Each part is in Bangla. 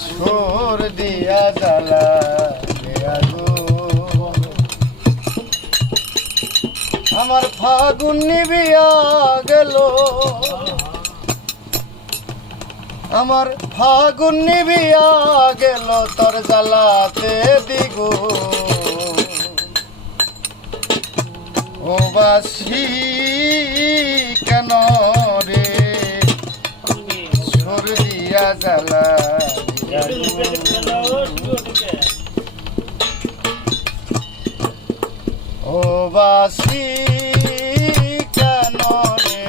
সুর দিয়া জ্বালা আমার ফাগুন নিবিয়া গেল, আমার ফাগুন নিবিয়া গেল তোর জ্বালাতে দিগো ও বাসি কেন রে সুর দিয়া জ্বালা ও বাসি কেন রে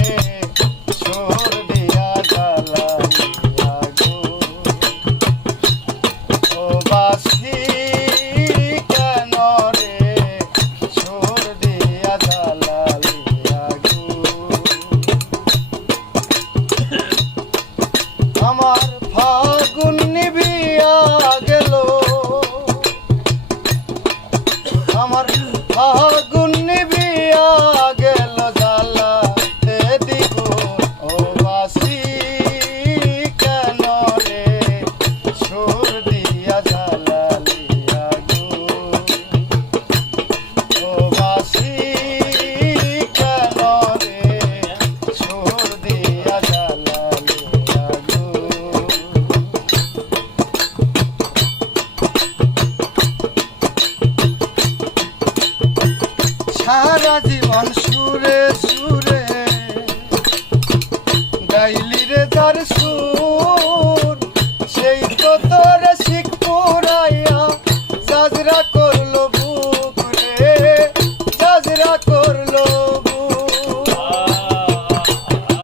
সুর দিয়া জ্বালা ও বাসি কেন রে সুর দিয়া জ্বালা আমার ফাগুন নিবিয়া গেল, আমার ফাগুন নিবিয়া গেল জ্বালাতে দিব ও বাসি কেন রে সুর দিয়া জ্বালালিয়া গো ও বাসি কেন রে সুর দিয়া জ্বালালিয়া গো। সারা জীবন সুরে সুরে গাইলি রে যার সুর